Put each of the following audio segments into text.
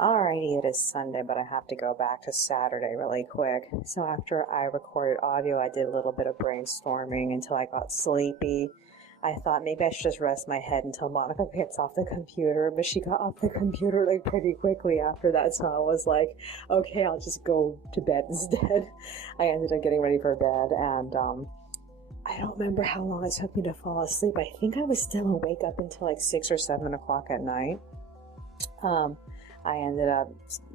Alrighty, it is Sunday, but I have to go back to Saturday really quick. So after I recorded audio, I did a little bit of brainstorming until I got sleepy. I thought maybe I should just rest my head until Monica gets off the computer, but she got off the computer like pretty quickly after that, so I was like, okay, I'll just go to bed instead. I ended up getting ready for bed, and I don't remember how long it took me to fall asleep. I think I was still awake up until like 6 or 7 o'clock at night. I ended up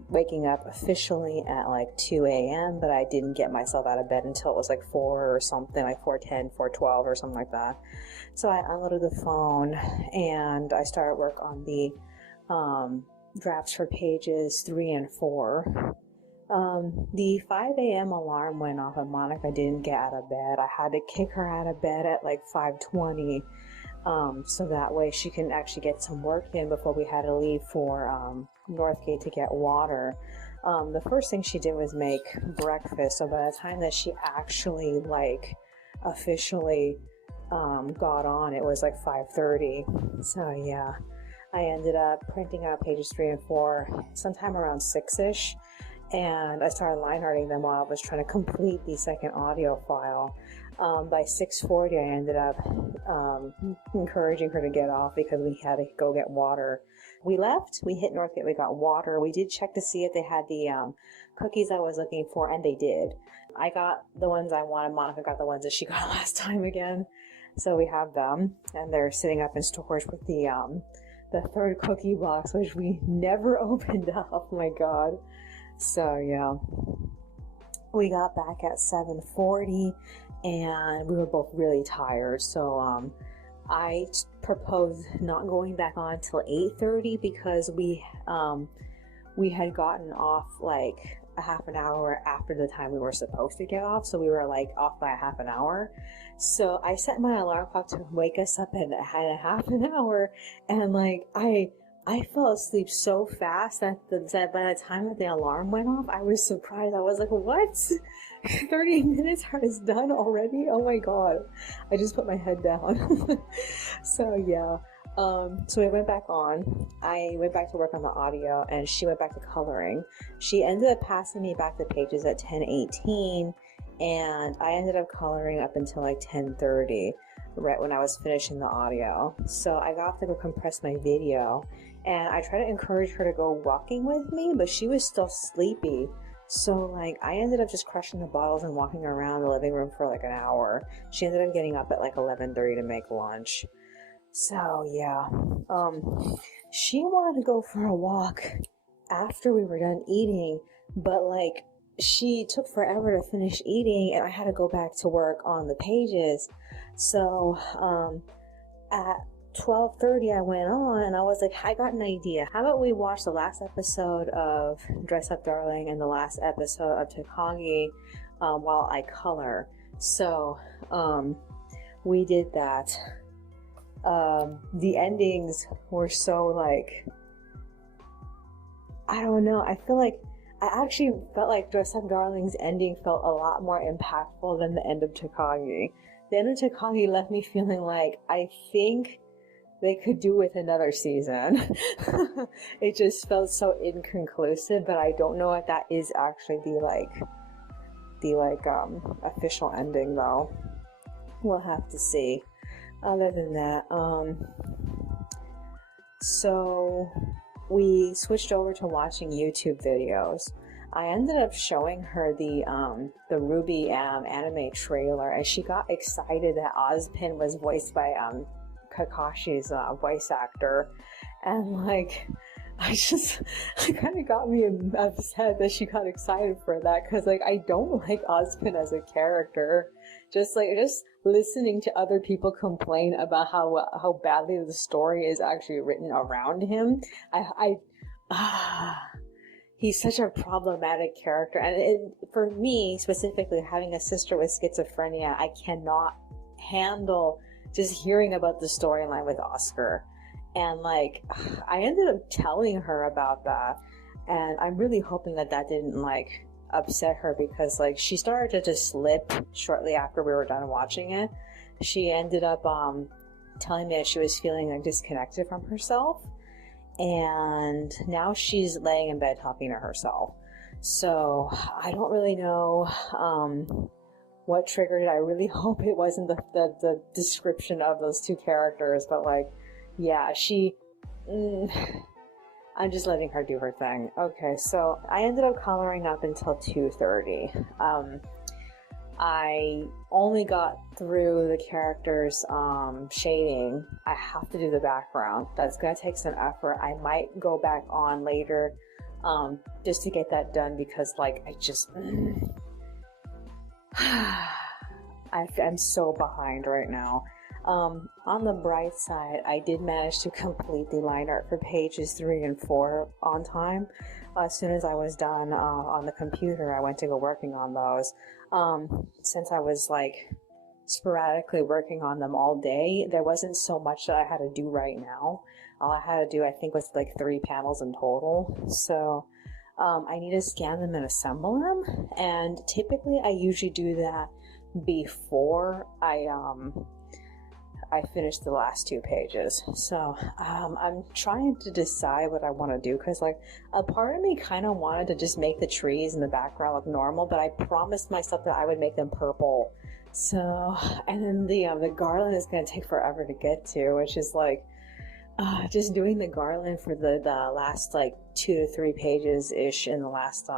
waking up officially at like 2 a.m., but I didn't get myself out of bed until it was like 4 or something, like 4:10, 4:12 or something like that. So I unloaded the phone and I started work on the drafts for pages 3 and 4. The 5 a.m. alarm went off and Monica didn't get out of bed. I had to kick her out of bed at like 5:20. So that way she can actually get some work in before we had to leave for Northgate to get water. The first thing she did was make breakfast, so by the time that she actually like officially got on, it was like 5:30. So yeah, I ended up printing out pages 3 and 4 sometime around 6ish, and I started line arting them while I was trying to complete the second audio file. By 6:40, I ended up encouraging her to get off because we had to go get water. We left, we hit Northgate, we got water. We did check to see if they had the cookies I was looking for, and they did. I got the ones I wanted. Monica got the ones that she got last time again. So we have them, and they're sitting up in storage with the third cookie box, which we never opened up. Oh my God. So yeah, we got back at 7:40. And we were both really tired, so I proposed not going back on till 8:30 because we had gotten off like a half an hour after the time we were supposed to get off, so we were like off by a half an hour. So I set my alarm clock to wake us up in a half an hour, and like I fell asleep so fast that by the time that the alarm went off, I was surprised. I was like, what? 30 minutes is done already? Oh my God. I just put my head down. So yeah. So we went back on. I went back to work on the audio and she went back to coloring. She ended up passing me back the pages at 10:18 and I ended up coloring up until like 10:30, right when I was finishing the audio. So I got to go compress my video and I tried to encourage her to go walking with me, but she was still sleepy. So like I ended up just crushing the bottles and walking around the living room for like an hour. She ended up getting up at like 11:30 to make lunch. So yeah, she wanted to go for a walk after we were done eating, but like she took forever to finish eating and I had to go back to work on the pages. So at 12:30 I went on and I was like, I got an idea. How about we watch the last episode of Dress Up Darling and the last episode of Takagi while I color. So we did that. The endings were so like, I don't know, I actually felt like Dress Up Darling's ending felt a lot more impactful than the end of Takagi. The end of Takagi left me feeling like I think they could do with another season. It just felt so inconclusive, but I don't know if that is actually the official ending though. We'll have to see. Other than that, so we switched over to watching YouTube videos. I ended up showing her the Ruby anime trailer, and she got excited that Ozpin was voiced by Kakashi's voice actor, and like it kind of got me upset that she got excited for that, because like I don't like Ozpin as a character. Just listening to other people complain about how badly the story is actually written around him, he's such a problematic character, and for me specifically, having a sister with schizophrenia, I cannot handle just hearing about the storyline with Oscar. And like I ended up telling her about that, and I'm really hoping that didn't like upset her, because like she started to just slip shortly after we were done watching it. She ended up telling me that she was feeling like disconnected from herself, and now she's laying in bed talking to herself. So I don't really know what triggered it. I really hope it wasn't the description of those two characters, but like, yeah, I'm just letting her do her thing. Okay, so I ended up coloring up until 2:30. I only got through the characters shading. I have to do the background. That's gonna take some effort. I might go back on later just to get that done, because like I'm so behind right now. On the bright side, I did manage to complete the line art for pages 3 and 4 on time. As soon as I was done on the computer, I went to go working on those. Since I was like sporadically working on them all day, there wasn't so much that I had to do right now. All I had to do, I think, was like 3 panels in total. So I need to scan them and assemble them. And typically I usually do that before I finished the last 2 pages. So I'm trying to decide what I want to do, because like a part of me kind of wanted to just make the trees in the background look normal, but I promised myself that I would make them purple. So, and then the garland is going to take forever to get to, which is like just doing the garland for the last like 2 to 3 pages ish in the last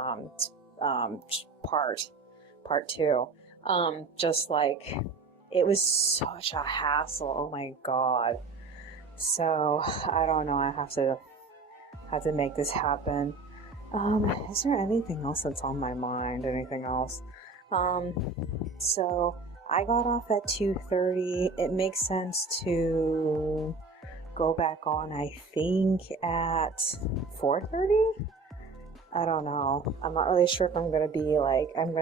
part 2. Just like, it was such a hassle. Oh my god. So I don't know. I have to make this happen. Is there anything else that's on my mind? Anything else? So I got off at 2:30. It makes sense to go back on, I think, at 4:30. I don't know. I'm not really sure if I'm gonna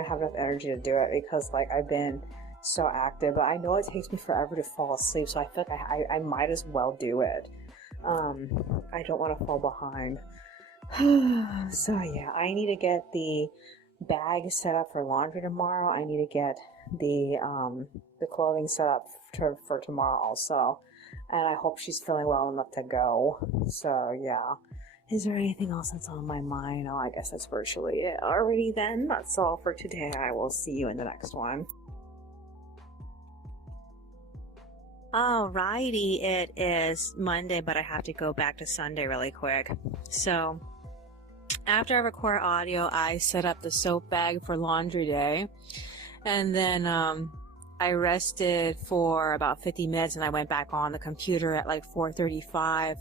have enough energy to do it, because like I've been so active, but I know it takes me forever to fall asleep, so I feel like I might as well do it. I don't want to fall behind. So yeah, I need to get the bag set up for laundry tomorrow. I need to get the clothing set up for tomorrow also, and I hope she's feeling well enough to go. So yeah. Is there anything else that's on my mind? Oh, I guess that's virtually it already then. That's all for today. I will see you in the next one. Alrighty, it is Monday, but I have to go back to Sunday really quick. So, after I record audio, I set up the soap bag for laundry day, and then I rested for about 50 minutes, and I went back on the computer at like 4:35.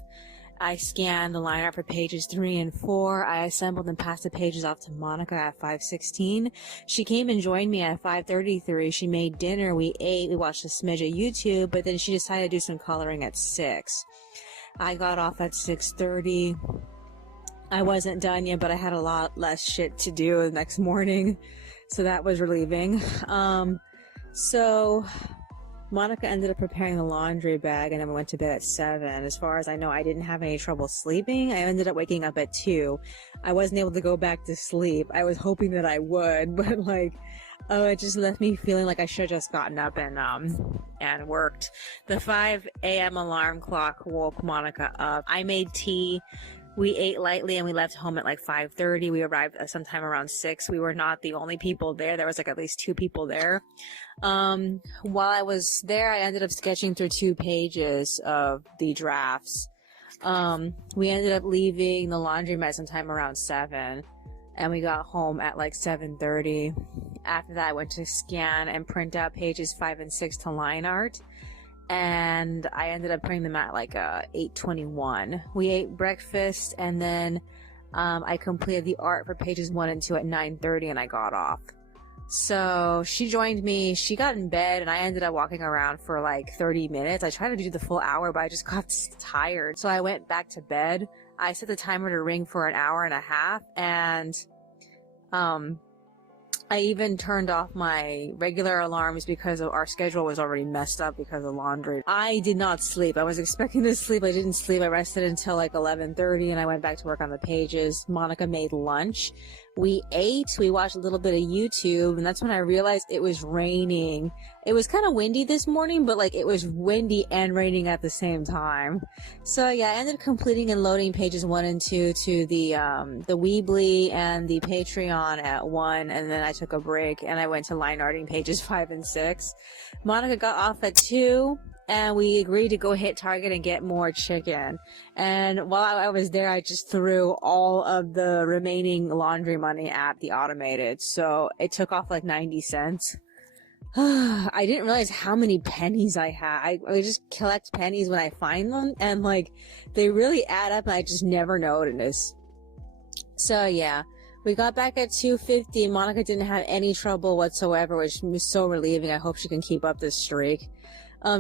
I scanned the line art for pages 3 and 4. I assembled and passed the pages off to Monica at 5:16. She came and joined me at 5:33. She made dinner. We ate. We watched a smidge of YouTube, but then she decided to do some coloring at 6. I got off at 6:30. I wasn't done yet, but I had a lot less shit to do the next morning, so that was relieving. So Monica ended up preparing the laundry bag, and then we went to bed at 7. As far as I know, I didn't have any trouble sleeping. I ended up waking up at 2. I wasn't able to go back to sleep. I was hoping that I would, but like, it just left me feeling like I should have just gotten up and worked. The 5 a.m. alarm clock woke Monica up. I made tea. We ate lightly and we left home at like 5:30. We arrived sometime around 6. We were not the only people there. There was like at least 2 people there. While I was there, I ended up sketching through 2 pages of the drafts. We ended up leaving the laundromat sometime around 7, and we got home at like 7:30. After that, I went to scan and print out pages 5 and 6 to line art, and I ended up printing them at like 8:21. We ate breakfast, and then I completed the art for pages 1 and 2 at 9:30, and I got off. So she joined me. She got in bed, and I ended up walking around for like 30 minutes. I tried to do the full hour, but I just got tired, so I went back to bed. I set the timer to ring for an hour and a half, and I even turned off my regular alarms because our schedule was already messed up because of laundry. I did not sleep. I was expecting to sleep. I didn't sleep. I rested until like 11:30, and I went back to work on the pages. Monica made lunch. We ate, we watched a little bit of YouTube, and that's when I realized it was raining. It was kind of windy this morning, but like it was windy and raining at the same time. So yeah, I ended up completing and loading pages 1 and 2 to the Weebly and the Patreon at 1, and then I took a break and I went to line arting pages 5 and 6. Monica got off at 2. And we agreed to go hit Target and get more chicken. And while I was there, I just threw all of the remaining laundry money at the automated. So it took off like 90 cents. I didn't realize how many pennies I had. I just collect pennies when I find them. And like, they really add up and I just never noticed. So yeah. We got back at 2:50. Monica didn't have any trouble whatsoever, which was so relieving. I hope she can keep up this streak.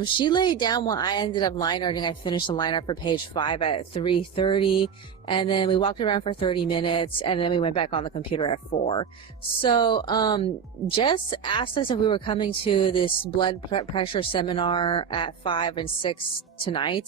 She laid down while I ended up line arting. I finished the line art for page 5 at 3:30, and then we walked around for 30 minutes, and then we went back on the computer at 4. So, Jess asked us if we were coming to this blood pressure seminar at 5 and 6 tonight.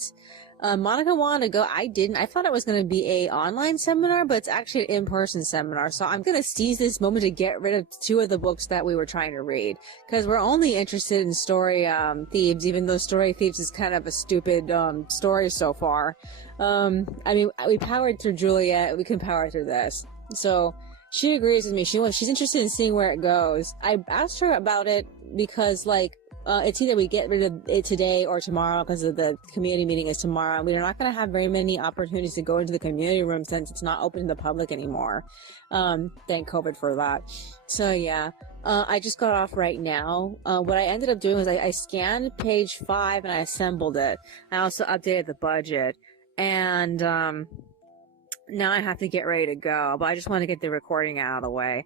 Monica wanted to go. I didn't. I thought it was going to be a online seminar, but it's actually an in-person seminar. So I'm going to seize this moment to get rid of 2 of the books that we were trying to read, because we're only interested in Story Thieves, even though Story Thieves is kind of a stupid story so far. I mean, we powered through Juliet. We can power through this. So she agrees with me. She's interested in seeing where it goes. I asked her about it because, like, it's either we get rid of it today or tomorrow, because of the community meeting is tomorrow. We're not going to have very many opportunities to go into the community room since it's not open to the public anymore. Thank COVID for that. So yeah, I just got off right now. What I ended up doing was I scanned page 5 and I assembled it. I also updated the budget, and now I have to get ready to go, but I just want to get the recording out of the way.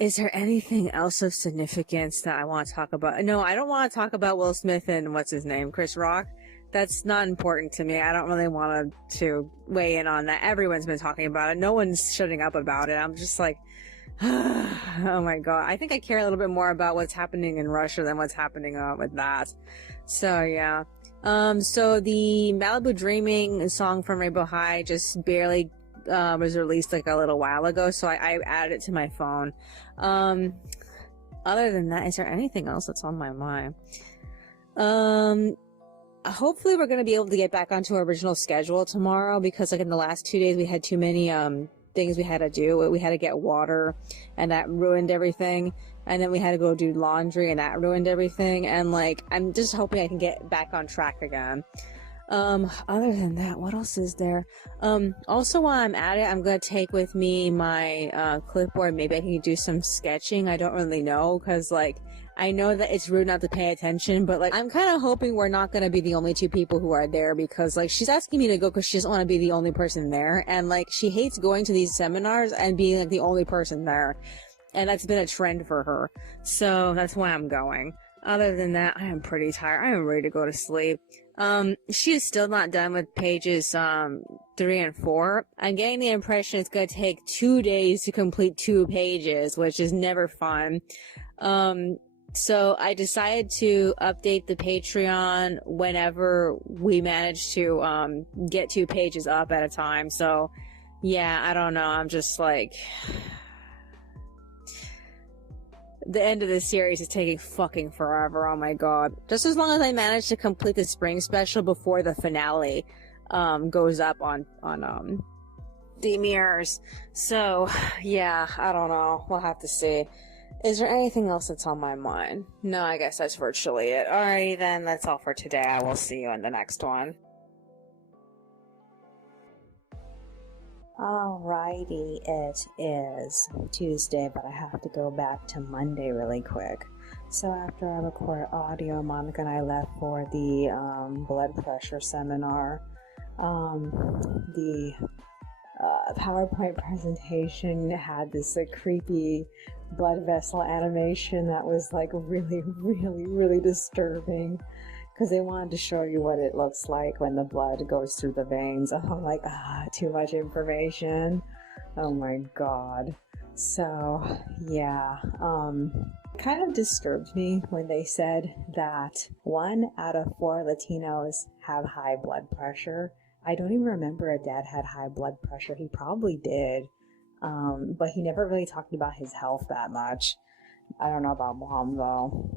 Is there anything else of significance that I want to talk about? No, I don't want to talk about Will Smith and what's his name, Chris Rock. That's not important to me. I don't really want to weigh in on that. Everyone's been talking about it. No one's shutting up about it. I'm just like, oh my God. I think I care a little bit more about what's happening in Russia than what's happening with that. So yeah. So the Malibu Dreaming song from Rainbow High just barely was released like a little while ago, so I added it to my phone. Other than that, is there anything else that's on my mind? Hopefully we're going to be able to get back onto our original schedule tomorrow, because like in the last 2 days we had too many things we had to do. We had to get water, and that ruined everything. And then we had to go do laundry, and that ruined everything. And like, I'm just hoping I can get back on track again. Other than that, what else is there? Also while I'm at it, I'm gonna take with me my clipboard. Maybe I can do some sketching. I don't really know, because like, I know that it's rude not to pay attention, but like, I'm kind of hoping we're not gonna be the only 2 people who are there, because like, she's asking me to go because she doesn't want to be the only person there, and like, she hates going to these seminars and being like the only person there, and that's been a trend for her. So that's why I'm going. Other than that, I am pretty tired. I am ready to go to sleep. She is still not done with pages 3 and 4. I'm getting the impression it's going to take 2 days to complete 2 pages, which is never fun. So I decided to update the Patreon whenever we manage to get 2 pages up at a time. So yeah, I don't know. I'm just like, the end of this series is taking fucking forever. Oh my God. Just as long as I manage to complete the spring special before the finale goes up on the mirrors. So yeah, I don't know. We'll have to see. Is there anything else that's on my mind? No, I guess that's virtually it. Alrighty then, that's all for today. I will see you in the next one. Alrighty, it is Tuesday, but I have to go back to Monday really quick. So after I record audio, Monica and I left for the blood pressure seminar. The PowerPoint presentation had this creepy blood vessel animation that was like really disturbing, because they wanted to show you what it looks like when the blood goes through the veins. Oh, I'm like, too much information. Oh my God. So yeah, kind of disturbed me when they said that 1 out of 4 Latinos have high blood pressure. I don't even remember if Dad had high blood pressure. He probably did. But he never really talked about his health that much. I don't know about Mom though.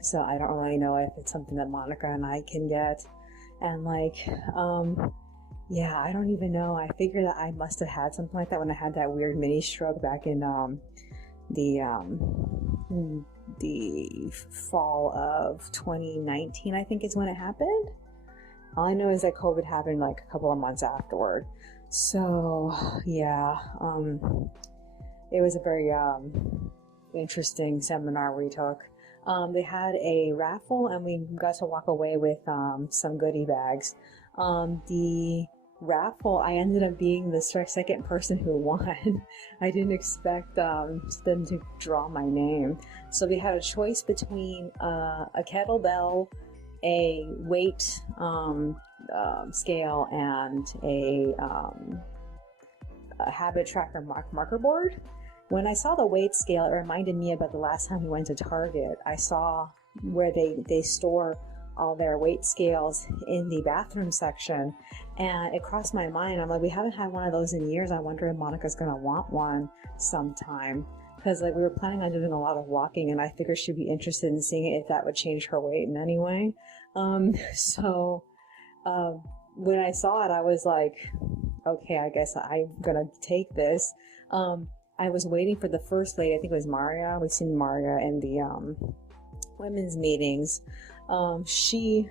So I don't really know if it's something that Monica and I can get. And yeah, I don't even know. I figure that I must have had something like that when I had that weird mini stroke back in the fall of 2019, I think is when it happened. All I know is that COVID happened like a couple of months afterward. So yeah, it was a very interesting seminar we took. They had a raffle and we got to walk away with some goodie bags. The raffle, I ended up being the second person who won. I didn't expect them to draw my name. So we had a choice between a kettlebell, a weight scale, and a habit tracker marker board. When I saw the weight scale, it reminded me about the last time we went to Target. I saw where they store all their weight scales in the bathroom section, and it crossed my mind. I'm like, we haven't had one of those in years. I wonder if Monica's gonna want one sometime, because like we were planning on doing a lot of walking, and I figured she'd be interested in seeing it if that would change her weight in any way. When I saw it, I was like, okay, I guess I'm gonna take this. I was waiting for the first lady. I think it was Maria. We've seen Maria in the women's meetings. She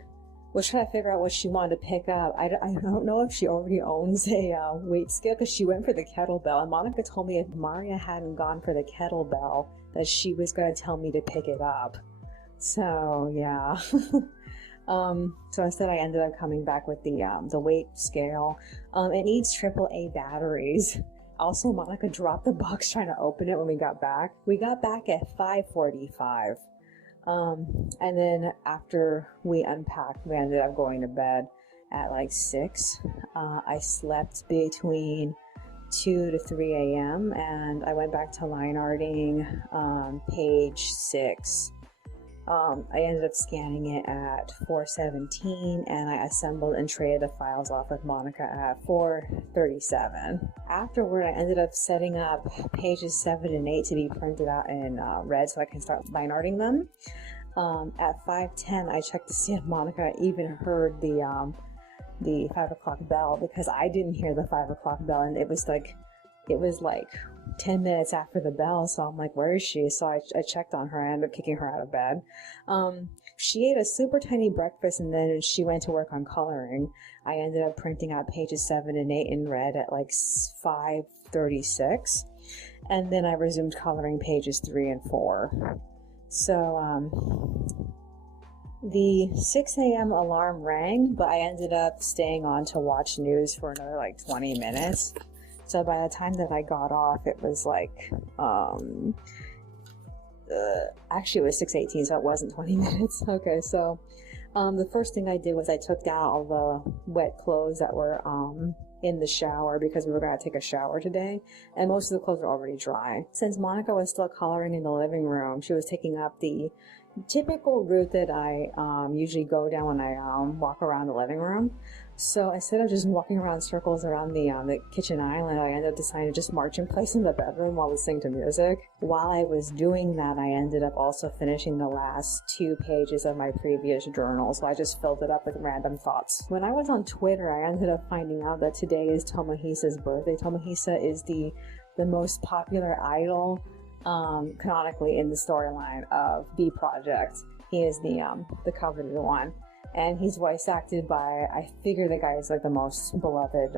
was trying to figure out what she wanted to pick up. I don't know if she already owns a weight scale, because she went for the kettlebell. And Monica told me if Maria hadn't gone for the kettlebell, that she was going to tell me to pick it up. So yeah. So instead I ended up coming back with the weight scale. It needs AAA batteries. Also, Monica dropped the box trying to open it when we got back. We got back at 5:45. And then after we unpacked, we ended up going to bed at like 6. I slept between 2 to 3 a.m. and I went back to line arting page 6. I ended up scanning it at 4:17, and I assembled and traded the files off with Monica at 4:37. Afterward, I ended up setting up pages 7 and 8 to be printed out in red so I can start line arting them. At 5:10, I checked to see if Monica even heard the 5 o'clock bell, because I didn't hear the 5 o'clock bell, and it was like 10 minutes after the bell. So I'm like, where is she? So I checked on her. I ended up kicking her out of bed. She ate a super tiny breakfast, and then she went to work on coloring. I ended up printing out pages 7 and 8 in red at like 5:36. And then I resumed coloring pages 3 and 4. So, the 6 a.m. alarm rang, but I ended up staying on to watch news for another like 20 minutes. So by the time that I got off, it was like, actually it was 6:18, so it wasn't 20 minutes. Okay, so the first thing I did was I took down all the wet clothes that were in the shower, because we were going to take a shower today, and most of the clothes were already dry. Since Monica was still coloring in the living room, she was taking up the typical route that I usually go down when I walk around the living room. So instead of just walking around circles around the kitchen island, I ended up deciding to just march in place in the bedroom while listening to music. While I was doing that, I ended up also finishing the last 2 pages of my previous journal, so I just filled it up with random thoughts. When I was on Twitter, I ended up finding out that today is Tomohisa's birthday. Tomohisa is the most popular idol canonically in the storyline of B Project. He is the coveted one. And he's voice acted by, I figure the guy is like the most beloved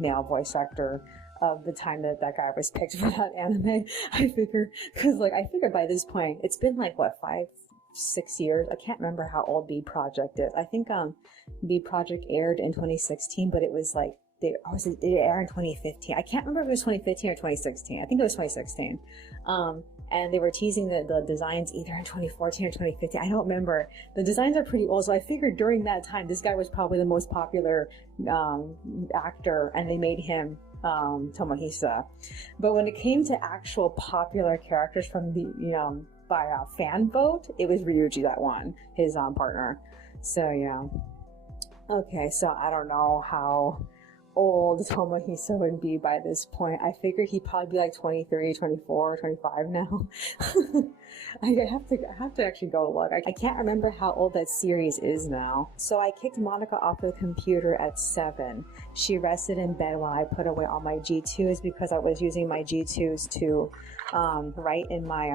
male voice actor of the time that guy was picked for that anime. I figure by this point, it's been like, what, 5-6 years? I can't remember how old B Project is. I think B Project aired in 2016, but it was like, it aired in 2015. I can't remember if it was 2015 or 2016. I think it was 2016. And they were teasing the designs either in 2014 or 2015. I don't remember. The designs are pretty old, so I figured during that time, this guy was probably the most popular actor, and they made him Tomohisa. But when it came to actual popular characters from by a fan vote, it was Ryuji that won, his partner. So yeah. Okay, so I don't know how old Tomohisa would be by this point. I figured he'd probably be like 23, 24, 25 now. I have to actually go look. I can't remember how old that series is now. So I kicked Monica off the computer at 7. She rested in bed while I put away all my G2s because I was using my G2s to write in my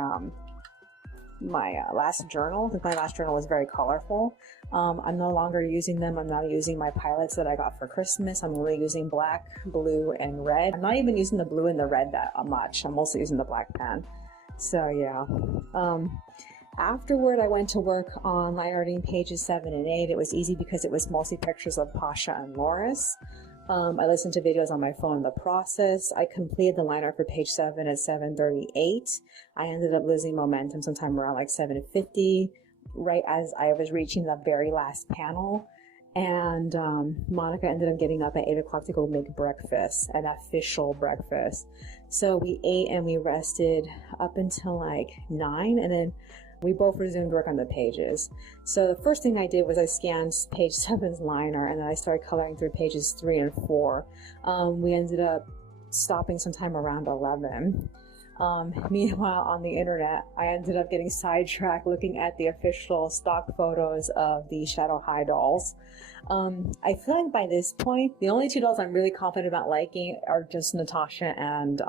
last journal, because my last journal was very colorful. I'm no longer using them. I'm now using my pilots that I got for Christmas. I'm only using black, blue, and red. I'm not even using the blue and the red that much. I'm mostly using the black pen. So yeah. Afterward, I went to work on line arting pages 7 and 8. It was easy because it was mostly pictures of Pasha and Loris. I listened to videos on my phone in the process. I completed the line art for page 7 at 7:38. I ended up losing momentum sometime around like 7:50, right as I was reaching the very last panel. And Monica ended up getting up at 8 o'clock to go make breakfast, an official breakfast. So we ate and we rested up until like 9, and then we both resumed work on the pages. So the first thing I did was I scanned page 7's liner, and then I started coloring through pages 3 and 4. We ended up stopping sometime around 11. Meanwhile, on the internet, I ended up getting sidetracked looking at the official stock photos of the Shadow High dolls. I feel like by this point, the only 2 dolls I'm really confident about liking are just Natasha and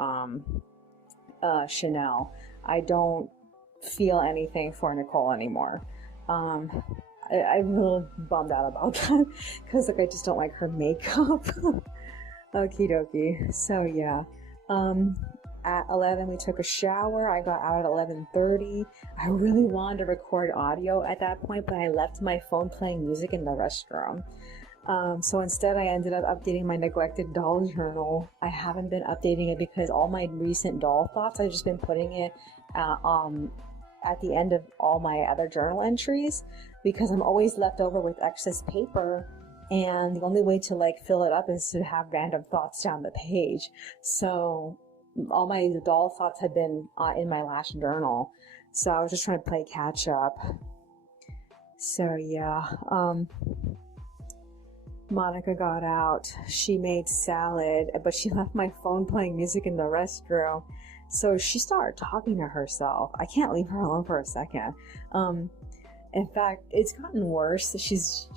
Chanel. I don't feel anything for Nicole anymore. I'm a little bummed out about that because like I just don't like her makeup. Okie dokie. So yeah. At 11 we took a shower. I got out at 11:30. I really wanted to record audio at that point, but I left my phone playing music in the restroom. So instead I ended up updating my neglected doll journal. I haven't been updating it because all my recent doll thoughts, I've just been putting it at the end of all my other journal entries because I'm always left over with excess paper, and the only way to like fill it up is to have random thoughts down the page. So all my doll thoughts had been in my last journal, so I was just trying to play catch up. So yeah, Monica got out. She made salad, but she left my phone playing music in the restroom. So she started talking to herself. I can't leave her alone for a second. In fact, it's gotten worse. She's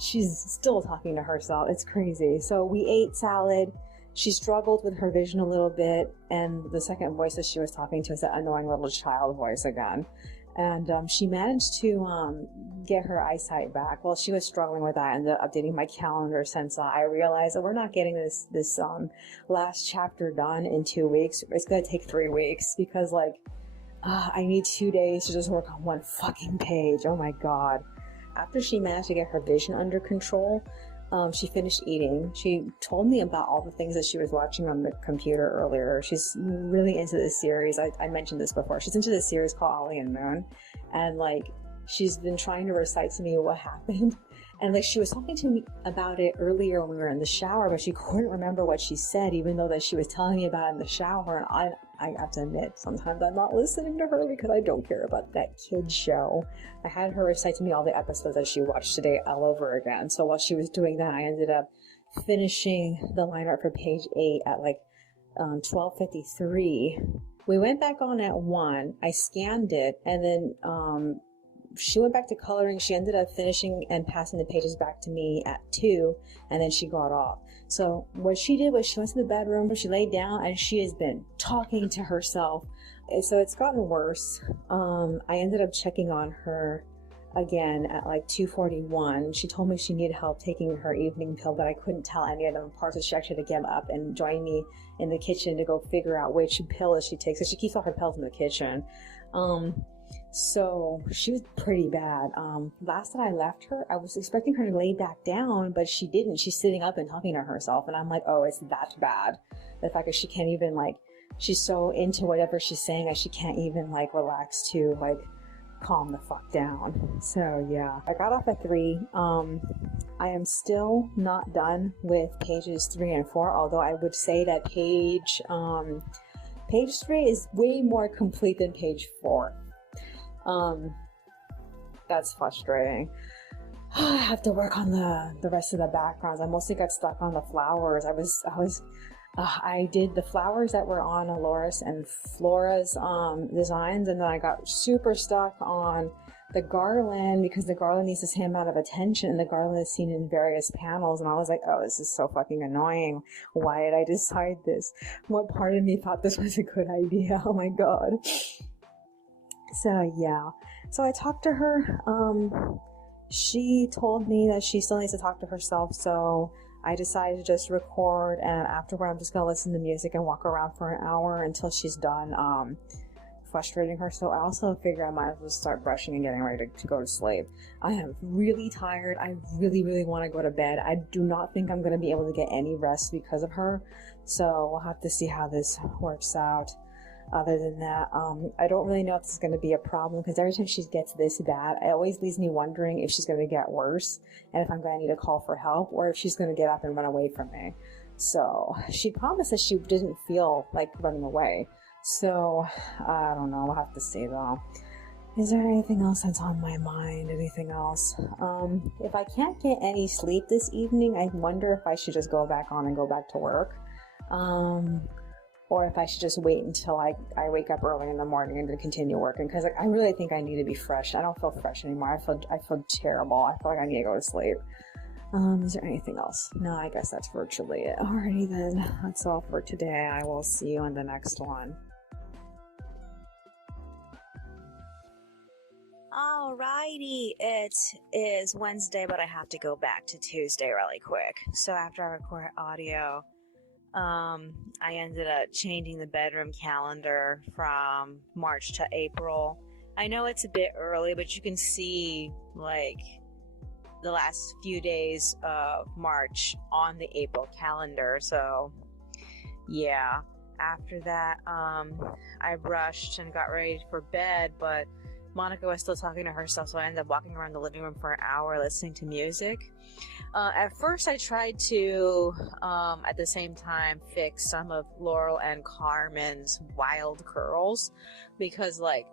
still talking to herself. It's crazy. So we ate salad. She struggled with her vision a little bit, and the second voice that she was talking to was that annoying little child voice again. And she managed to get her eyesight back. Well, she was struggling with that. I ended up updating my calendar since I realized that we're not getting this last chapter done in 2 weeks. It's going to take 3 weeks because, like, I need 2 days to just work on one fucking page. Oh my god. After she managed to get her vision under control, she finished eating. She told me about all the things that she was watching on the computer earlier. She's really into this series. I mentioned this before. She's into this series called Ollie and Moon. And like, she's been trying to recite to me what happened. And like, she was talking to me about it earlier when we were in the shower, but she couldn't remember what she said, even though that she was telling me about it in the shower. And I have to admit, sometimes I'm not listening to her because I don't care about that kid show. I had her recite to me all the episodes that she watched today all over again. So while she was doing that, I ended up finishing the line art for page 8 at like 12:53. We went back on at 1. I scanned it, and then she went back to coloring. She ended up finishing and passing the pages back to me at 2, and then she got off. So what she did was she went to the bedroom, she laid down, and she has been talking to herself. So it's gotten worse. I ended up checking on her again at like 2:41. She told me she needed help taking her evening pill, but I couldn't tell any of them apart, so she actually had to get up and join me in the kitchen to go figure out which pill she takes. So she keeps all her pills in the kitchen. So she was pretty bad. Last that I left her, I was expecting her to lay back down, but she didn't. She's sitting up and talking to herself, and I'm like, oh, it's that bad. The fact that she can't even, like, she's so into whatever she's saying that she can't even, like, relax to, like, calm the fuck down. So yeah, I got off at 3. I am still not done with pages 3 and 4, although I would say that page 3 is way more complete than page 4. That's frustrating. I have to work on the rest of the backgrounds. I mostly got stuck on the flowers. I did the flowers that were on Aloris and Flora's designs, and then I got super stuck on the garland because the garland needs the same amount of attention, and the garland is seen in various panels, and I was like, oh, this is so fucking annoying. Why did I decide this? What part of me thought this was a good idea? Oh my god. So yeah. So I talked to her. She told me that she still needs to talk to herself, so I decided to just record, and afterward I'm just going to listen to music and walk around for an hour until she's done frustrating her. So I also figure I might as well start brushing and getting ready to go to sleep. I am really tired. I really, really want to go to bed. I do not think I'm going to be able to get any rest because of her, so we'll have to see how this works out. Other than that, I don't really know if this is going to be a problem, because every time she gets this bad, it always leaves me wondering if she's going to get worse and if I'm going to need to call for help, or if she's going to get up and run away from me. So she promised that she didn't feel like running away. So I don't know. We'll have to see though. Is there anything else that's on my mind? Anything else? If I can't get any sleep this evening, I wonder if I should just go back on and go back to work. Or if I should just wait until I wake up early in the morning and then continue working, because I really think I need to be fresh. I don't feel fresh anymore. I feel terrible. I feel like I need to go to sleep. Is there anything else? No, I guess that's virtually it. Alrighty then, that's all for today. I will see you in the next one. Alrighty, it is Wednesday, but I have to go back to Tuesday really quick. So after I record audio, I ended up changing the bedroom calendar from March to April. I know it's a bit early, but you can see like the last few days of March on the April calendar. So yeah, after that, I rushed and got ready for bed, but Monica was still talking to herself, so I ended up walking around the living room for an hour listening to music. At first I tried to, at the same time, fix some of Laurel and Carmen's wild curls, because like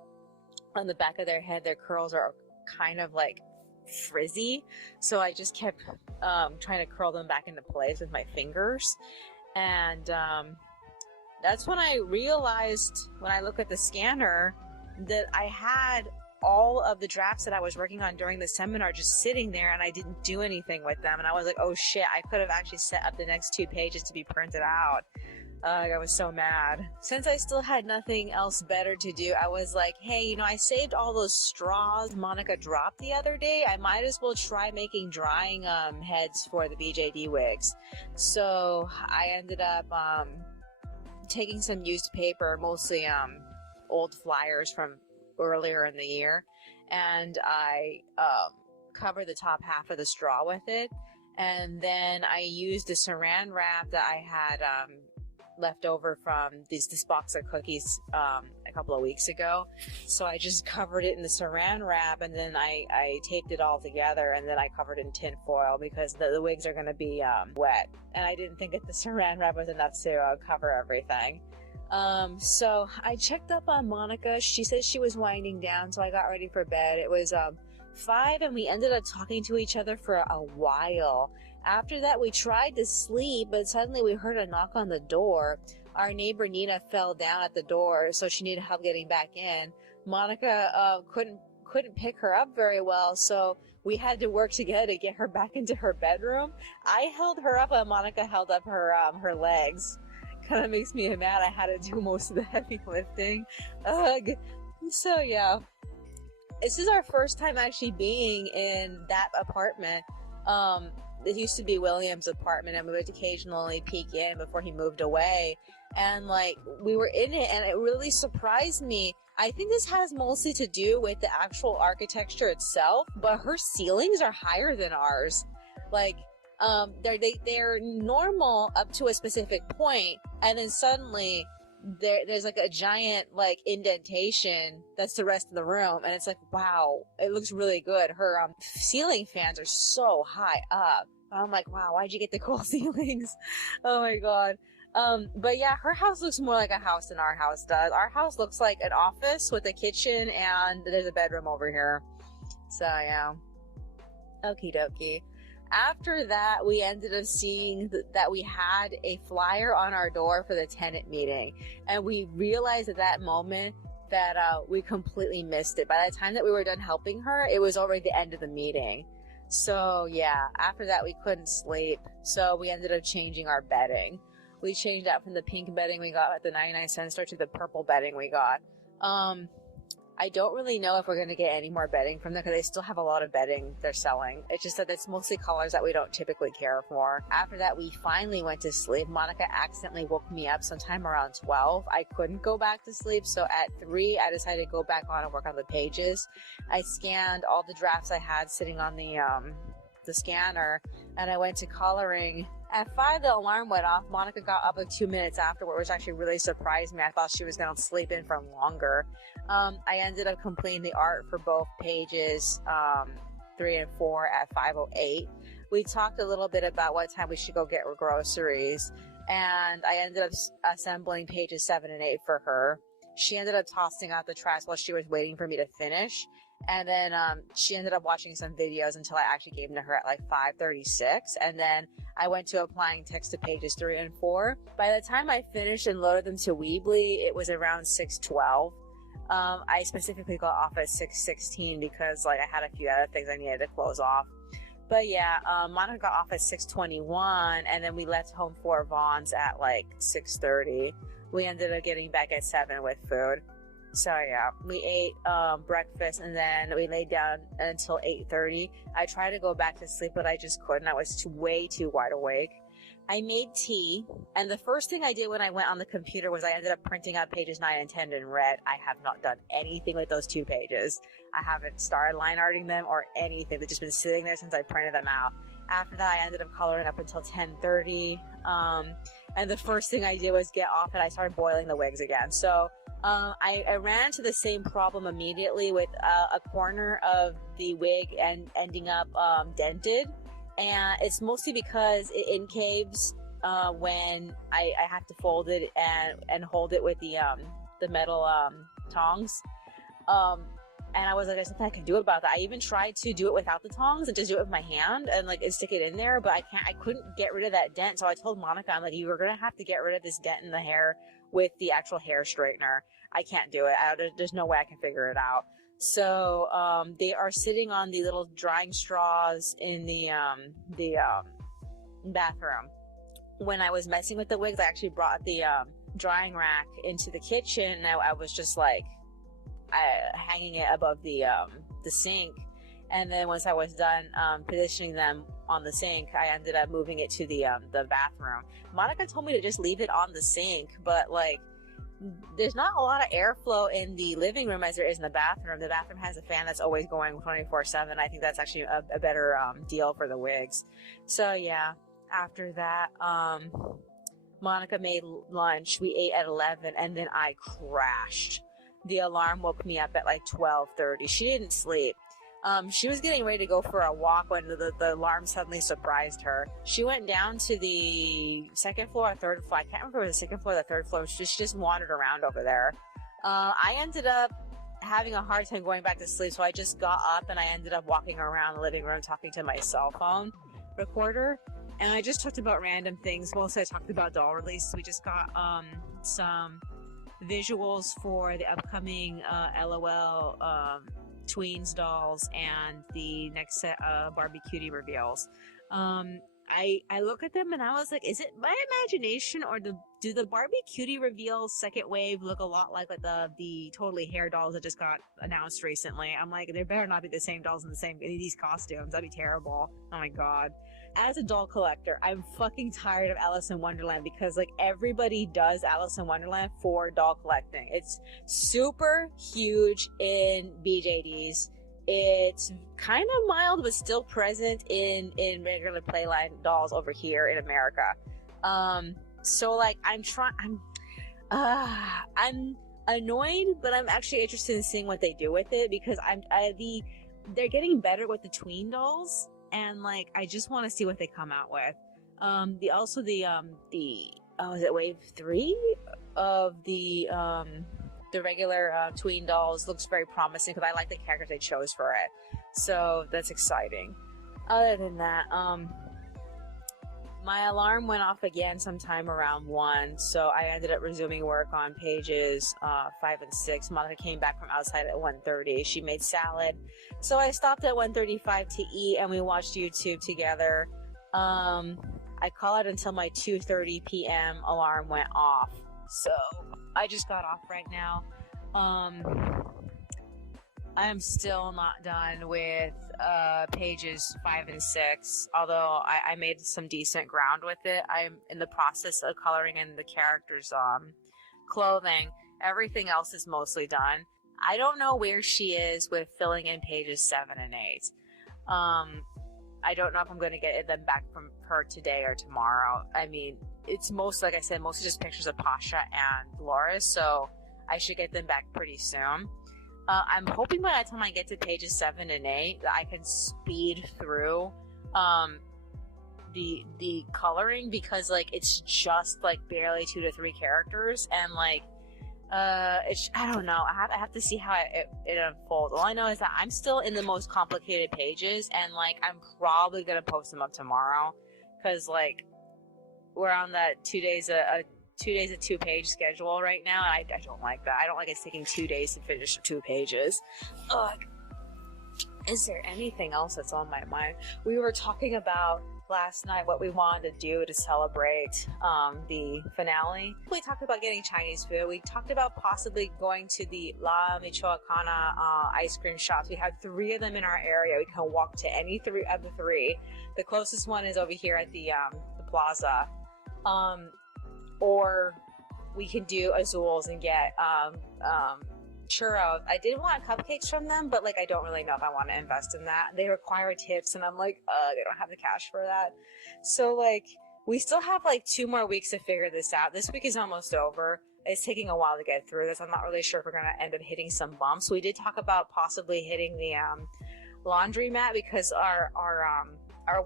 on the back of their head, their curls are kind of like frizzy. So I just kept trying to curl them back into place with my fingers. And that's when I realized, when I look at the scanner, that I had all of the drafts that I was working on during the seminar just sitting there, and I didn't do anything with them. And I was like, oh shit, I could have actually set up the next 2 pages to be printed out. I was so mad. Since I still had nothing else better to do, I was like, hey, you know, I saved all those straws Monica dropped the other day. I might as well try making drying heads for the BJD wigs. So I ended up taking some used paper, mostly old flyers from earlier in the year, and I covered the top half of the straw with it, and then I used the saran wrap that I had left over from this box of cookies a couple of weeks ago. So I just covered it in the saran wrap, and then I taped it all together, and then I covered it in tin foil because the wigs are going to be wet, and I didn't think that the saran wrap was enough to cover everything. So I checked up on Monica. She said she was winding down, so I got ready for bed. It was 5, and we ended up talking to each other for a while. After that, we tried to sleep, but suddenly we heard a knock on the door. Our neighbor Nina fell down at the door, so she needed help getting back in. Monica couldn't pick her up very well, so we had to work together to get her back into her bedroom. I held her up, and Monica held up her legs. Kind of makes me mad. I had to do most of the heavy lifting. Ugh. So yeah, this is our first time actually being in that apartment. It used to be William's apartment, and we would occasionally peek in before he moved away. And like, we were in it, and it really surprised me. I think this has mostly to do with the actual architecture itself, but her ceilings are higher than ours. Like, they're normal up to a specific point, and then suddenly there's like a giant like indentation that's the rest of the room, and it's like, wow, it looks really good. Her ceiling fans are so high up. I'm like, wow, why'd you get the cool ceilings? Oh my god. But yeah, her house looks more like a house than our house does. Our house looks like an office with a kitchen, and there's a bedroom over here. So yeah. Okie dokie. After that, we ended up seeing that we had a flyer on our door for the tenant meeting. And we realized at that moment that we completely missed it. By the time that we were done helping her, it was already the end of the meeting. So yeah, after that, we couldn't sleep. So we ended up changing our bedding. We changed out from the pink bedding we got at the 99-cent store to the purple bedding we got. I don't really know if we're going to get any more bedding from them because they still have a lot of bedding they're selling. It's just that it's mostly colors that we don't typically care for. After that, we finally went to sleep. Monica accidentally woke me up sometime around 12. I couldn't go back to sleep, so at 3, I decided to go back on and work on the pages. I scanned all the drafts I had sitting on the scanner, and I went to coloring. At 5, the alarm went off. Monica got up like 2 minutes afterward, which actually really surprised me. I thought she was going to sleep in for longer. I ended up completing the art for both pages 3 and 4 at 5:08. We talked a little bit about what time we should go get groceries, and I ended up assembling pages 7 and 8 for her. She ended up tossing out the trash while she was waiting for me to finish. And then she ended up watching some videos until I actually gave them to her at like 5:36. And then I went to applying text to pages 3 and 4. By the time I finished and loaded them to Weebly, it was around 6:12. I specifically got off at 6:16 because like I had a few other things I needed to close off. But yeah, Monica got off at 6:21, and then we left home for Vaughn's at like 6:30. We ended up getting back at 7 with food. So yeah, we ate breakfast, and then we laid down until 8:30. I tried to go back to sleep, but I just couldn't. I was way too wide awake. I made tea, and the first thing I did when I went on the computer was I ended up printing out pages 9 and 10 in red. I have not done anything with those 2 pages. I haven't started line arting them or anything. They've just been sitting there since I printed them out. After that, I ended up coloring up until 10:30. And the first thing I did was get off, and I started boiling the wigs again. So I ran into the same problem immediately with a corner of the wig and ending up dented. And it's mostly because it incaves when I have to fold it and hold it with the metal tongs. And I was like, there's nothing I can do about that. I even tried to do it without the tongs and just do it with my hand and like stick it in there, but I couldn't get rid of that dent. So I told Monica, I'm like, you were gonna have to get rid of this dent in the hair with the actual hair straightener. I can't do it. There's no way I can figure it out. So they are sitting on the little drying straws in the bathroom. When I was messing with the wigs, I actually brought the drying rack into the kitchen, and I was just like hanging it above the sink. And then once I was done positioning them on the sink, I ended up moving it to the bathroom. Monica told me to just leave it on the sink, but like there's not a lot of airflow in the living room as there is in the bathroom. The bathroom has a fan that's always going 24/7. I think that's actually a better deal for the wigs. So yeah, after that, Monica made lunch. We ate at 11, and then I crashed. The alarm woke me up at like 12:30. She didn't sleep. She was getting ready to go for a walk when the alarm suddenly surprised her. She went down to the second floor or third floor. I can't remember if it was the second floor or the third floor. She just wandered around over there. I ended up having a hard time going back to sleep, so I just got up and I ended up walking around the living room talking to my cell phone recorder. And I just talked about random things. Mostly I talked about doll releases. We just got some visuals for the upcoming LOL Tweens dolls and the next set of Barbie Cutie reveals. I look at them and I was like, is it my imagination or do the Barbie Cutie reveals second wave look a lot like the Totally Hair dolls that just got announced recently? I'm like, there better not be the same dolls in these costumes. That'd be terrible. Oh my god. As a doll collector, I'm fucking tired of Alice in Wonderland because like everybody does Alice in Wonderland for doll collecting. It's super huge in BJDs. It's kind of mild but still present in regular Playline dolls over here in America. So like I'm annoyed, but I'm actually interested in seeing what they do with it because they're getting better with the tween dolls. And like, I just want to see what they come out with. Is it wave 3 of the regular tween dolls looks very promising because I like the characters they chose for it. So that's exciting. Other than that, my alarm went off again sometime around 1, so I ended up resuming work on pages 5 and 6. Monica came back from outside at 1:30. She made salad, so I stopped at 1:35 to eat, and we watched YouTube together. I call it until my 2:30 p.m. alarm went off, so I just got off right now. I am still not done with pages 5 and 6, although I made some decent ground with it. I'm in the process of coloring in the characters' clothing. Everything else is mostly done. I don't know where she is with filling in pages 7 and 8. I don't know if I'm going to get them back from her today or tomorrow. I mean, it's like I said, mostly just pictures of Pasha and Dolores, so I should get them back pretty soon. I'm hoping by the time I get to pages 7 and 8 that I can speed through the coloring, because like it's just like barely 2 to 3 characters, and like I don't know. I have to see how it unfolds. All I know is that I'm still in the most complicated pages, and like I'm probably gonna post them up tomorrow, because like we're on that 2 days a 2-page schedule right now, and I don't like that. I don't like it's taking 2 days to finish 2 pages. Ugh. Is there anything else that's on my mind? We were talking about last night what we wanted to do to celebrate the finale. We talked about getting Chinese food. We talked about possibly going to the La Michoacana ice cream shops. We have 3 of them in our area. We can walk to any 3 of the 3. The closest one is over here at the plaza. Or we can do Azul's and get churros. I did want cupcakes from them, but like I don't really know if I want to invest in that. They require tips, and I'm like, they don't have the cash for that. So like we still have like 2 more weeks to figure this out. This week is almost over. It's taking a while to get through this. I'm not really sure if we're gonna end up hitting some bumps. We did talk about possibly hitting the laundry mat, because our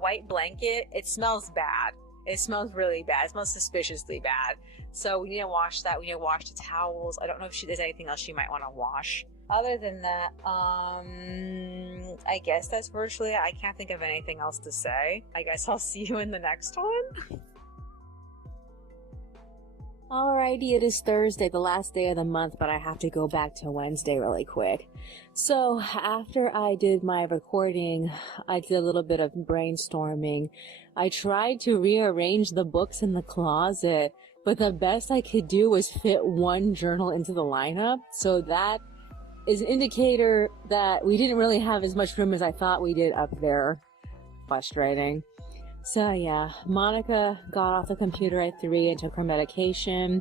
white blanket, it smells bad. It smells really bad. It smells suspiciously bad. So we need to wash that. We need to wash the towels. I don't know if there's anything else she might want to wash. Other than that, I guess that's virtually it. I can't think of anything else to say. I guess I'll see you in the next one. Alrighty, it is Thursday, the last day of the month, but I have to go back to Wednesday really quick. So after I did my recording, I did a little bit of brainstorming. I tried to rearrange the books in the closet, but the best I could do was fit 1 journal into the lineup. So that is an indicator that we didn't really have as much room as I thought we did up there. Frustrating. So yeah, Monica got off the computer at 3 and took her medication.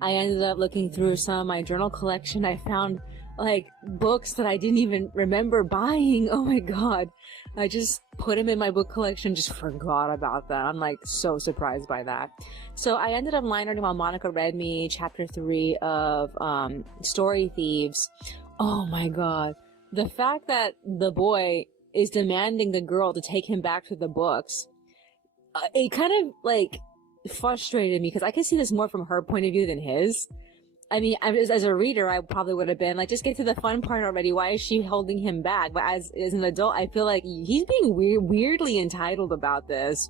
I ended up looking through some of my journal collection. I found like books that I didn't even remember buying. Oh my god. I just put them in my book collection, just forgot about them. I'm like so surprised by that. So I ended up line reading while Monica read me chapter 3 of Story Thieves. Oh my god. The fact that the boy is demanding the girl to take him back to the books, it kind of like frustrated me, because I could see this more from her point of view than his. I mean, as a reader, I probably would have been like, just get to the fun part already. Why is she holding him back? But as an adult, I feel like he's being weirdly entitled about this.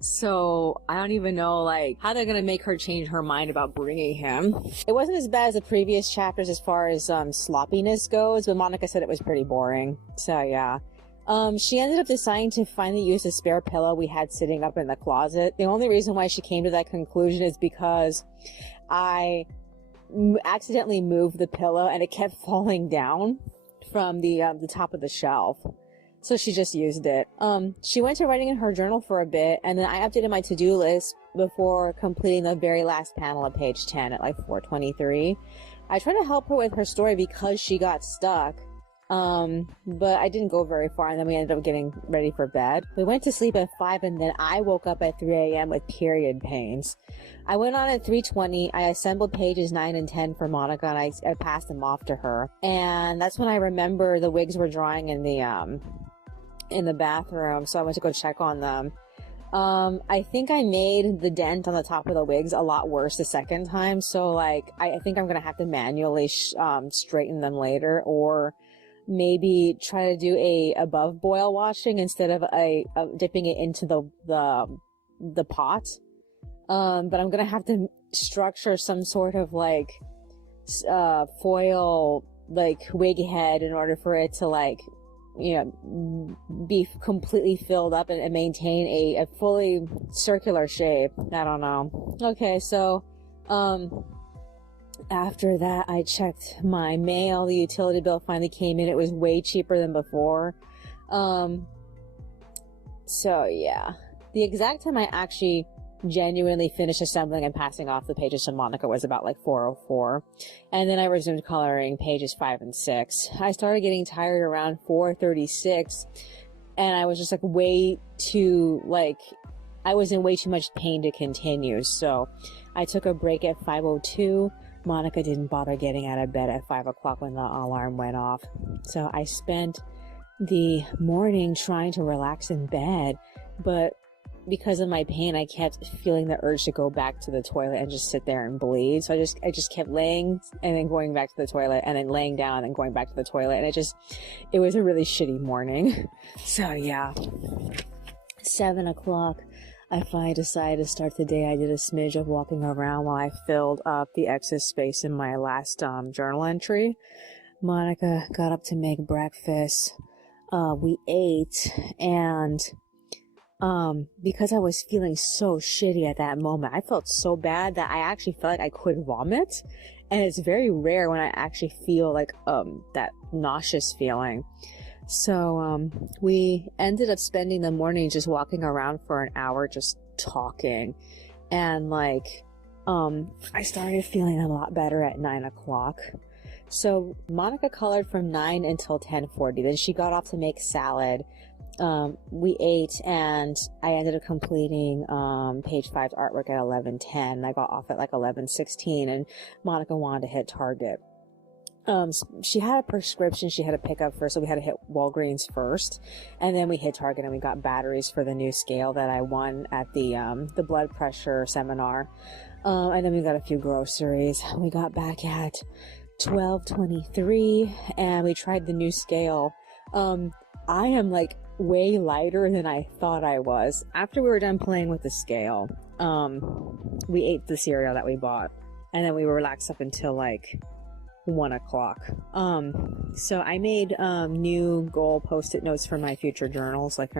So I don't even know like how they're gonna make her change her mind about bringing him. It wasn't as bad as the previous chapters as far as sloppiness goes, but Monica said it was pretty boring. So yeah. She ended up deciding to finally use the spare pillow we had sitting up in the closet. The only reason why she came to that conclusion is because I accidentally moved the pillow and it kept falling down from the top of the shelf. So she just used it. She went to writing in her journal for a bit, and then I updated my to-do list before completing the very last panel of page 10 at like 4:23. I tried to help her with her story because she got stuck. But I didn't go very far, and then we ended up getting ready for bed. We went to sleep at 5, and then I woke up at 3 a.m. with period pains. I went on at 3:20. I assembled pages 9 and 10 for Monica, and I passed them off to her. And that's when I remember the wigs were drying in the bathroom, so I went to go check on them. I think I made the dent on the top of the wigs a lot worse the second time, so like I think I'm gonna have to manually straighten them later, or maybe try to do a above boil washing instead of dipping it into the pot. But I'm gonna have to structure some sort of like foil like wig head in order for it to like, you know, be completely filled up and maintain a fully circular shape. I don't know. Okay, so after that, I checked my mail. The utility bill finally came in. It was way cheaper than before. So yeah, the exact time I actually genuinely finished assembling and passing off the pages to Monica was about like 4:04, and then I resumed coloring pages 5 and 6. I started getting tired around 4:36, and I was just like way too I was in way too much pain to continue. So I took a break at 5:02. Monica didn't bother getting out of bed at 5 o'clock when the alarm went off. So I spent the morning trying to relax in bed, but because of my pain, I kept feeling the urge to go back to the toilet and just sit there and bleed. So I just kept laying and then going back to the toilet and then laying down and going back to the toilet. And it was a really shitty morning. So yeah, 7 o'clock. I finally decided to start the day. I did a smidge of walking around while I filled up the excess space in my last journal entry. Monica got up to make breakfast. We ate, and because I was feeling so shitty at that moment, I felt so bad that I actually felt like I could vomit. And it's very rare when I actually feel like that nauseous feeling. So we ended up spending the morning just walking around for an hour, just talking. And I started feeling a lot better at 9 o'clock. So Monica colored from 9 until 10:40. Then she got off to make salad. We ate, and I ended up completing page 5's artwork at 11:10. I got off at like 11:16, and Monica wanted to hit Target. She had a prescription she had to pick up first, so we had to hit Walgreens first, and then we hit Target and we got batteries for the new scale that I won at the blood pressure seminar. And then we got a few groceries. We got back at 12:23, and we tried the new scale. I am like way lighter than I thought I was. After we were done playing with the scale, we ate the cereal that we bought, and then we were relaxed up until like 1 o'clock. So I made new goal post-it notes for my future journals, like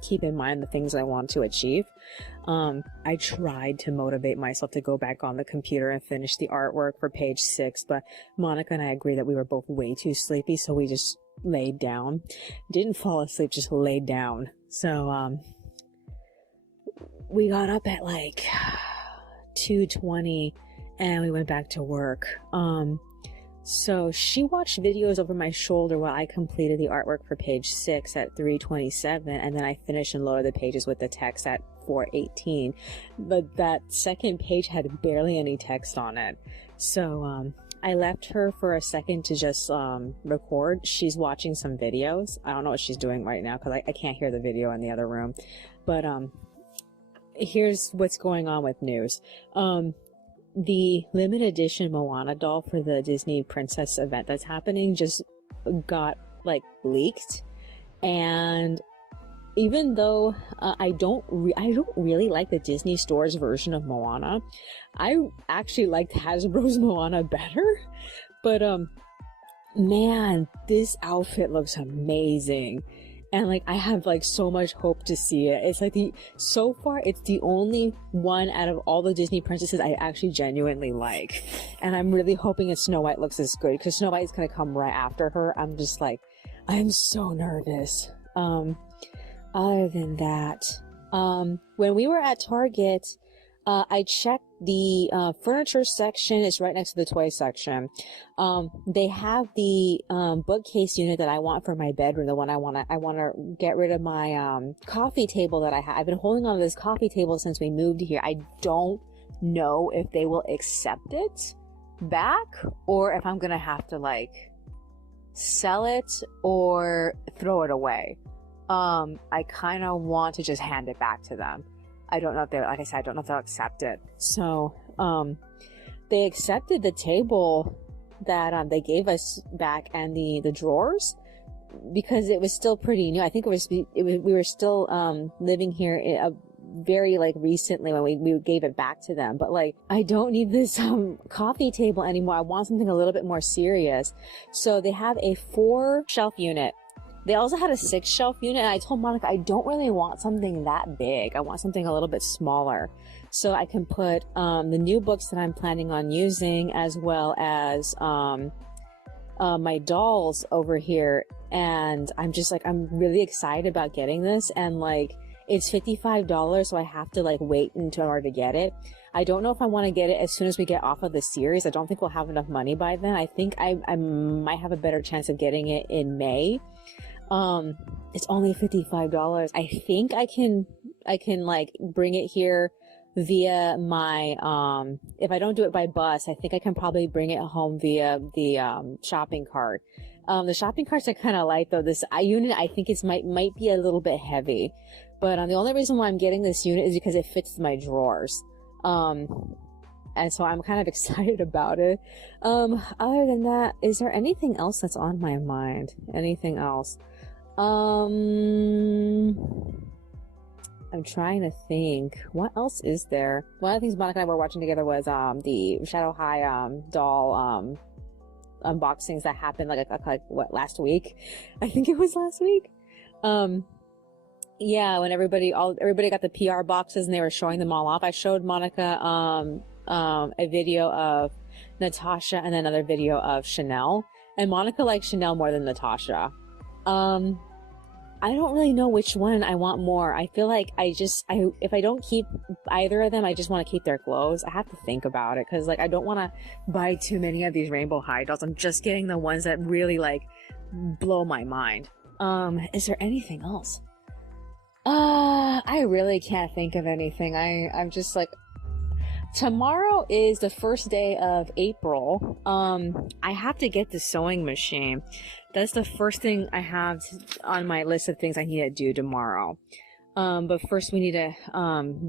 keep in mind the things I want to achieve. I tried to motivate myself to go back on the computer and finish the artwork for page 6, but Monica and I agreed that we were both way too sleepy, so we just laid down. Didn't fall asleep, just laid down. So we got up at like 2:20 and we went back to work. So she watched videos over my shoulder while I completed the artwork for page 6 at 3:27, and then I finished and loaded the pages with the text at 4:18. But that second page had barely any text on it. So I left her for a second to just record. She's watching some videos. I don't know what she's doing right now because I can't hear the video in the other room. But here's what's going on with news. The limited edition Moana doll for the Disney Princess event that's happening just got like leaked, and even though I don't really like the Disney Store's version of Moana, I actually liked Hasbro's Moana better. But man, this outfit looks amazing. And like, I have like so much hope to see it. It's like so far, it's the only one out of all the Disney princesses I actually genuinely like. And I'm really hoping that Snow White looks as good, because Snow White's gonna come right after her. I'm just like, I'm so nervous. Other than that, when we were at Target, I checked the furniture section. It's right next to the toy section. They have the bookcase unit that I want for my bedroom. The one I want to get rid of my coffee table that I have. I've been holding on to this coffee table since we moved here. I don't know if they will accept it back or if I'm gonna have to like sell it or throw it away. I kind of want to just hand it back to them. I don't know if like I said, I don't know if they'll accept it. So, they accepted the table that they gave us back and the drawers, because it was still pretty new. I think we were still living here very like recently when we gave it back to them. But like, I don't need this coffee table anymore. I want something a little bit more serious. So they have a 4-shelf unit. They also had a 6-shelf unit, and I told Monica I don't really want something that big. I want something a little bit smaller, so I can put the new books that I'm planning on using, as well as my dolls over here. And I'm just like, I'm really excited about getting this, and like, it's $55, so I have to like wait in order to get it. I don't know if I want to get it as soon as we get off of the series. I don't think we'll have enough money by then. I think I might have a better chance of getting it in May. It's only $55. I think I can like bring it here via my, if I don't do it by bus, I think I can probably bring it home via the, shopping cart. The shopping carts are kind of light though. This unit, I think might be a little bit heavy, but the only reason why I'm getting this unit is because it fits my drawers. And so I'm kind of excited about it. Other than that, is there anything else that's on my mind? Anything else? I'm trying to think. What else is there? One of the things Monica and I were watching together was the Shadow High doll unboxings that happened like what, last week? I think it was last week. Yeah, when everybody got the PR boxes and they were showing them all off. I showed Monica a video of Natasha and another video of Chanel, and Monica likes Chanel more than Natasha. I don't really know which one I want more. I feel like if I don't keep either of them, I just want to keep their clothes. I have to think about it, because like, I don't want to buy too many of these Rainbow High dolls. I'm just getting the ones that really like blow my mind. Is there anything else? I really can't think of anything. I'm just like, tomorrow is the first day of April. I have to get the sewing machine. That's the first thing I have on my list of things I need to do tomorrow. But first we need to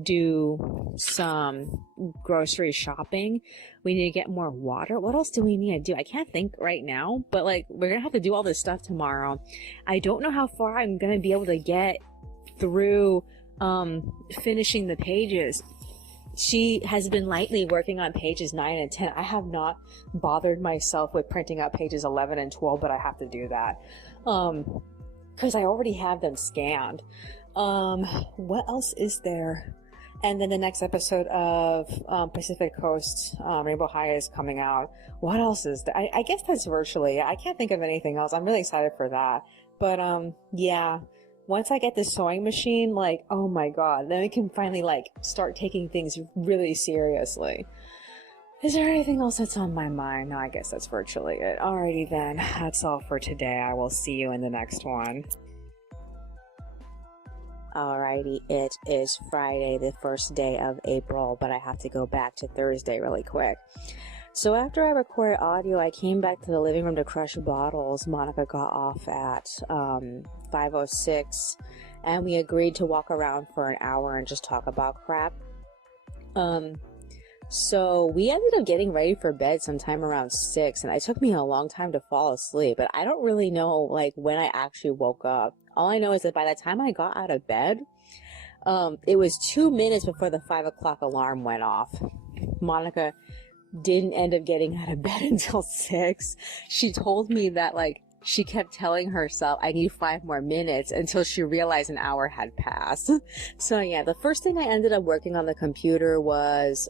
do some grocery shopping. We need to get more water. What else do we need to do? I can't think right now, but like, we're gonna have to do all this stuff tomorrow. I don't know how far I'm gonna be able to get through finishing the pages. She has been lightly working on pages 9 and 10. I have not bothered myself with printing out pages 11 and 12, but I have to do that because I already have them scanned. What else is there? And then the next episode of Pacific Coast Rainbow High is coming out. What else is there? I guess that's virtually. I can't think of anything else. I'm really excited for that. But yeah. Once I get the sewing machine, like, oh my god, then we can finally like start taking things really seriously. Is there anything else that's on my mind? No, I guess that's virtually it. Alrighty then, that's all for today. I will see you in the next one. Alrighty, it is Friday, the first day of April, but I have to go back to Thursday really quick. So after I recorded audio, I came back to the living room to crush bottles. Monica got off at 5:06, and we agreed to walk around for an hour and just talk about crap. So we ended up getting ready for bed sometime around 6, and it took me a long time to fall asleep, but I don't really know like when I actually woke up. All I know is that by the time I got out of bed, it was 2 minutes before the 5 o'clock alarm went off. Monica didn't end up getting out of bed until 6. She told me that like she kept telling herself I need 5 more minutes until she realized an hour had passed. So yeah, the first thing I ended up working on the computer was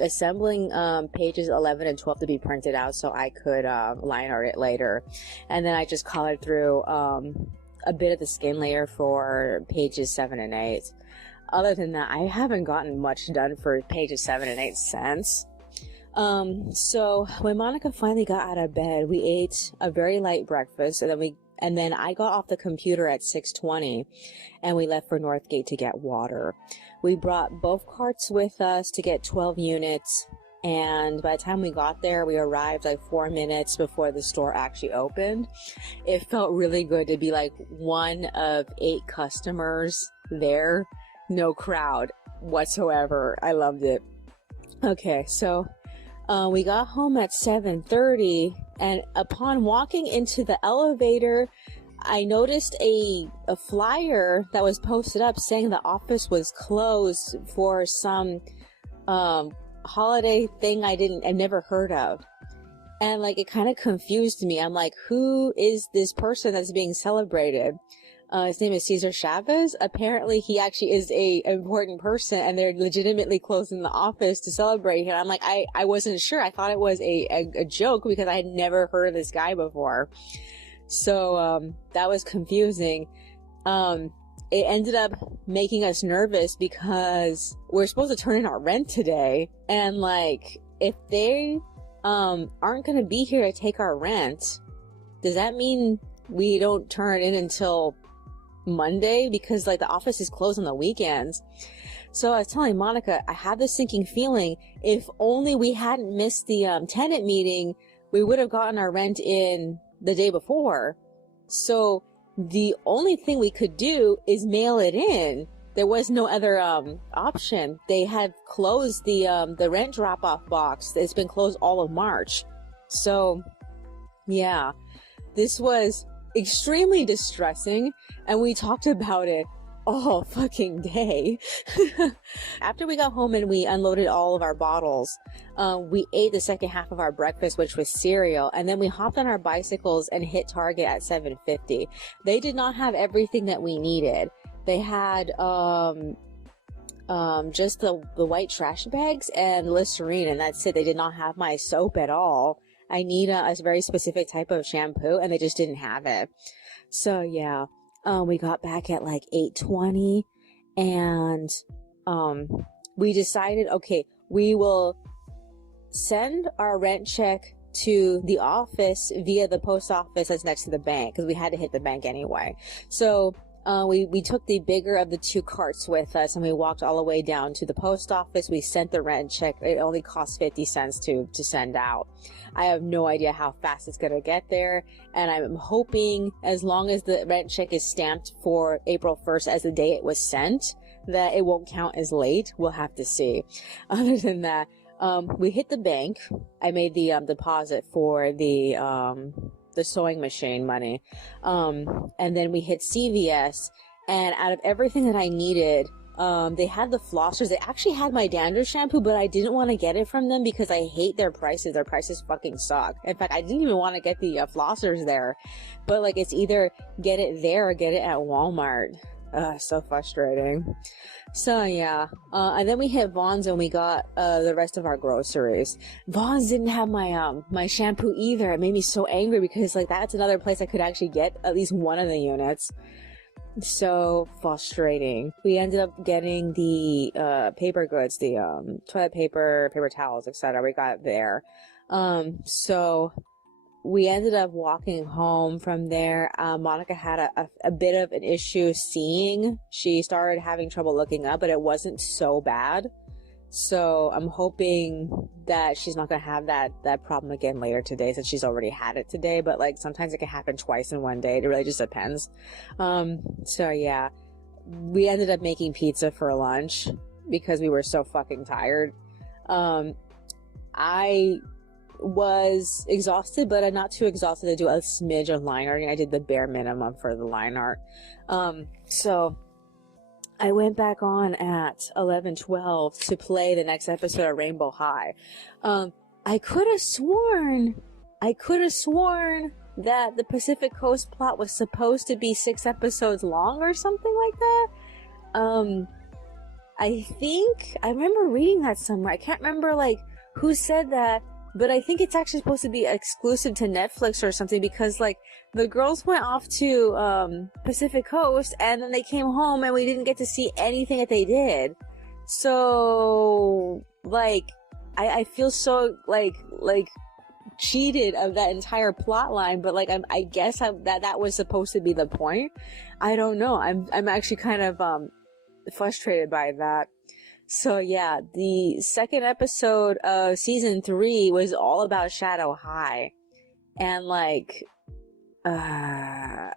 assembling pages 11 and 12 to be printed out so I could line art it later. And then I just colored through a bit of the skin layer for pages 7 and 8. Other than that, I haven't gotten much done for pages 7 and 8 since. So when Monica finally got out of bed, we ate a very light breakfast, and then I got off the computer at 6:20, and we left for Northgate to get water. We brought both carts with us to get 12 units, and by the time we got there, we arrived like 4 minutes before the store actually opened. It felt really good to be like one of 8 customers there, no crowd whatsoever. I loved it. Okay, so We got home at 7:30, and upon walking into the elevator, I noticed a flyer that was posted up saying the office was closed for some holiday thing I've never heard of. And like, it kind of confused me. I'm like, who is this person that's being celebrated? His name is Cesar Chavez. Apparently he actually is a important person, and they're legitimately closing the office to celebrate him. I'm like, I wasn't sure. I thought it was a joke because I had never heard of this guy before. So, that was confusing. It ended up making us nervous because we're supposed to turn in our rent today. And like, if they, aren't going to be here to take our rent, does that mean we don't turn it in until Monday? Because like, the office is closed on the weekends. So I was telling Monica, I have this sinking feeling, if only we hadn't missed the tenant meeting, we would have gotten our rent in the day before. So the only thing we could do is mail it in. There was no other option. They had closed the rent drop-off box. It's been closed all of March. So yeah, this was extremely distressing, and we talked about it all fucking day. After we got home and we unloaded all of our bottles, we ate the second half of our breakfast, which was cereal, and then we hopped on our bicycles and hit Target at 7:50. They did not have everything that we needed. They had just the white trash bags and Listerine, and that's it. They did not have my soap at all. I need a very specific type of shampoo, and they just didn't have it. So yeah, we got back at like 8:20, and we decided, okay, we will send our rent check to the office via the post office that's next to the bank, because we had to hit the bank anyway. So we took the bigger of the two carts with us, and we walked all the way down to the post office. We sent the rent check. It only cost 50 cents to send out. I have no idea how fast it's going to get there, and I'm hoping, as long as the rent check is stamped for April 1st as the day it was sent, that it won't count as late. We'll have to see. Other than that, we hit the bank. I made the deposit for the sewing machine money. And then we hit CVS, and out of everything that I needed, they had the flossers. They actually had my dandruff shampoo, but I didn't want to get it from them because I hate their prices. Their prices fucking suck. In fact, I didn't even want to get the flossers there, but like, it's either get it there or get it at Walmart. So frustrating. So yeah, and then we hit Vaughn's and we got the rest of our groceries. Vaughn's didn't have my shampoo either. It made me so angry because like, that's another place I could actually get at least one of the units. So frustrating. We ended up getting the paper goods, the toilet paper, paper towels, etc. We got there. So we ended up walking home from there. Monica had a bit of an issue seeing. She started having trouble looking up, but it wasn't so bad. So I'm hoping that she's not going to have that problem again later today, since she's already had it today. But like, sometimes it can happen twice in one day. It really just depends. So yeah, we ended up making pizza for lunch because we were so fucking tired. I was exhausted, but I'm not too exhausted to do a smidge of line arting. I did the bare minimum for the line art. So I went back on at 11:12 to play the next episode of Rainbow High. I could have sworn that the Pacific Coast plot was supposed to be 6 episodes long or something like that. I think I remember reading that somewhere. I can't remember like who said that, but I think it's actually supposed to be exclusive to Netflix or something, because like, the girls went off to Pacific Coast and then they came home and we didn't get to see anything that they did. So like, I feel so like cheated of that entire plot line, but like, I guess that was supposed to be the point. I don't know. I'm actually kind of frustrated by that. So yeah, the second episode of season 3 was all about Shadow High, and like, they're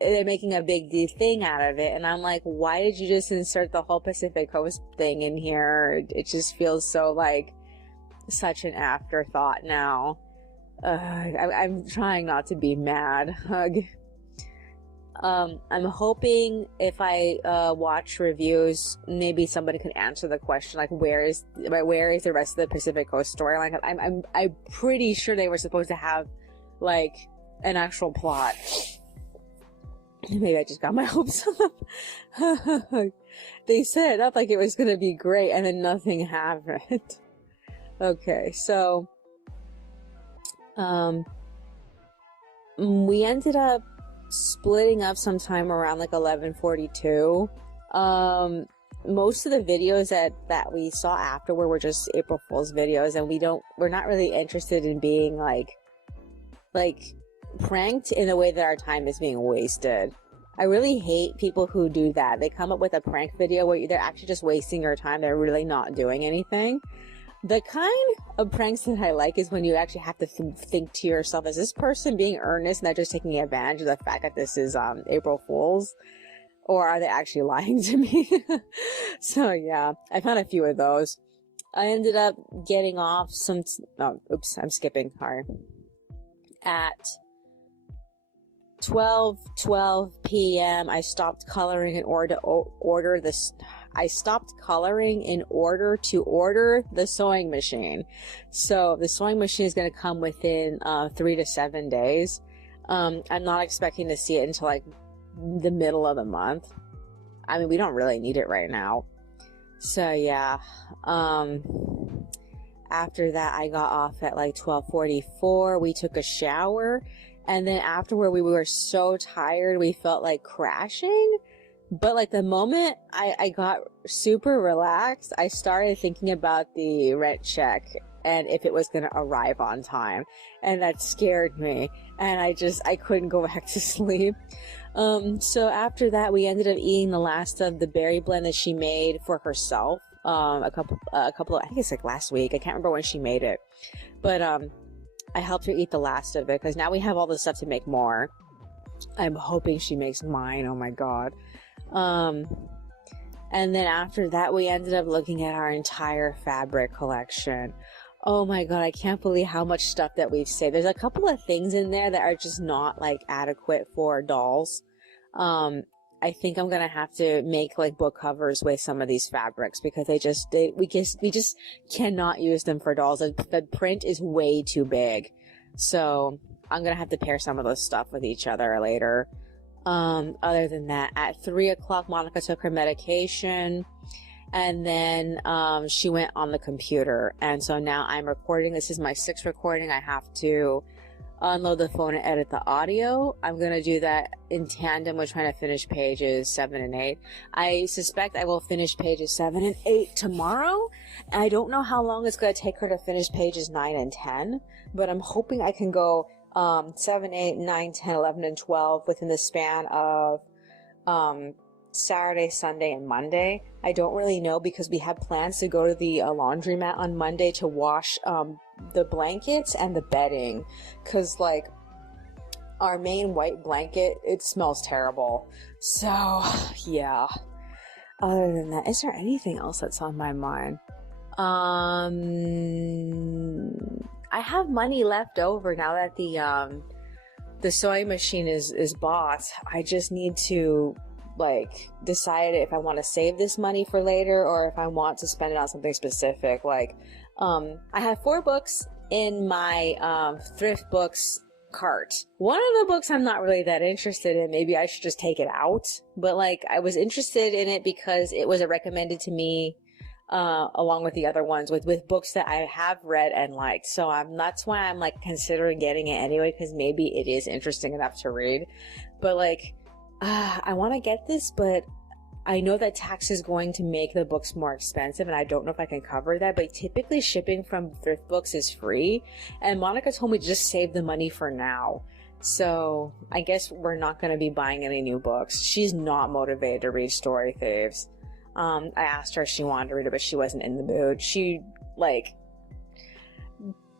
making a big thing out of it, and I'm like, why did you just insert the whole Pacific Coast thing in here? It just feels so like, such an afterthought now. I'm trying not to be mad. Hug. I'm hoping if I watch reviews, maybe somebody can answer the question, like where is the rest of the Pacific Coast storyline? I'm pretty sure they were supposed to have like an actual plot. Maybe I just got my hopes up. They set it up like it was gonna be great, and then nothing happened. Okay, so we ended up splitting up sometime around like 11:42. Most of the videos that we saw afterward were just April Fool's videos, and we're not really interested in being like pranked in a way that our time is being wasted. I really hate people who do that. They come up with a prank video where they're actually just wasting your time. They're really not doing anything. The kind of pranks that I like is when you actually have to think to yourself, is this person being earnest and they're just taking advantage of the fact that this is April Fool's? Or are they actually lying to me? So yeah, I found a few of those. I ended up getting off I'm skipping, sorry. At 12 p.m. I stopped coloring in order to order this. I stopped coloring in order to order the sewing machine. So the sewing machine is going to come within 3 to 7 days. I'm not expecting to see it until like the middle of the month. I mean, we don't really need it right now. So yeah. After that, I got off at like 12:44. We took a shower. And then afterward, we were so tired, we felt like crashing. But like the moment I got super relaxed, I started thinking about the rent check and if it was going to arrive on time. And that scared me. And I couldn't go back to sleep. So after that, we ended up eating the last of the berry blend that she made for herself. A couple, I think it's like last week. I can't remember when she made it. But, I helped her eat the last of it because now we have all the stuff to make more. I'm hoping she makes mine. Oh my God. And then after that, we ended up looking at our entire fabric collection. Oh my God. I can't believe how much stuff that we've saved. There's a couple of things in there that are just not like adequate for dolls. I think I'm gonna have to make like book covers with some of these fabrics because we just cannot use them for dolls. The print is way too big, so I'm gonna have to pair some of those stuff with each other later. Other than that, at 3 o'clock, Monica took her medication, and then she went on the computer, and so now I'm recording. This is my 6th recording. I have to unload the phone and edit the audio. I'm going to do that in tandem with trying to finish pages 7 and 8. I suspect I will finish pages 7 and 8 tomorrow. I don't know how long it's going to take her to finish pages 9 and 10, but I'm hoping I can go 7, 8, 9, 10, 11, and 12 within the span of Saturday, Sunday, and Monday. I don't really know because we have plans to go to the laundromat on Monday to wash the blankets and the bedding, because like our main white blanket, it smells terrible. So yeah, other than that, is there anything else that's on my mind? I have money left over now that the sewing machine is bought. I just need to like decide if I want to save this money for later or if I want to spend it on something specific. Like I have 4 books in my thrift books cart. One of the books I'm not really that interested in. Maybe I should just take it out. But like I was interested in it because it was recommended to me along with the other ones with books that I have read and liked. So that's why I'm like considering getting it anyway, because maybe it is interesting enough to read. But like I want to get this, but I know that tax is going to make the books more expensive, and I don't know if I can cover that, but typically shipping from thrift books is free, and Monica told me to just save the money for now. So I guess we're not going to be buying any new books. She's not motivated to read Story Thieves. I asked her if she wanted to read it, but she wasn't in the mood. She like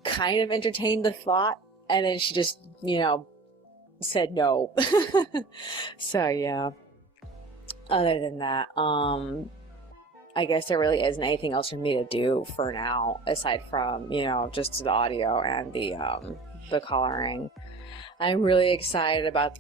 kind of entertained the thought, and then she just, said no. So yeah. Other than that, I guess there really isn't anything else for me to do for now, aside from, you know, just the audio and the coloring. I'm really excited about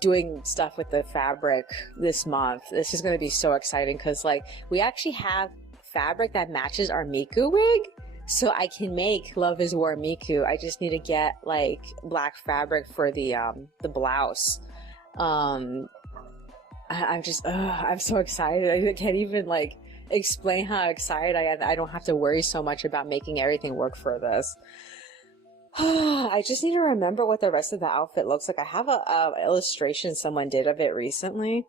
doing stuff with the fabric this month. This is going to be so exciting because, like, we actually have fabric that matches our Miku wig. So I can make Love is War Miku. I just need to get, like, black fabric for the blouse. I'm so excited. I can't even, like, explain how excited I am. I don't have to worry so much about making everything work for this. I just need to remember what the rest of the outfit looks like. I have a illustration someone did of it recently.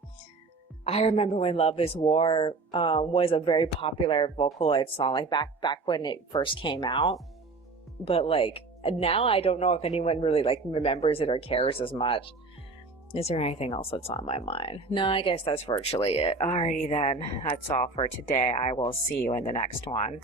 I remember when Love is War was a very popular Vocaloid song, like back when it first came out. But like now I don't know if anyone really like remembers it or cares as much. Is there anything else that's on my mind? No, I guess that's virtually it. Alrighty then. That's all for today. I will see you in the next one.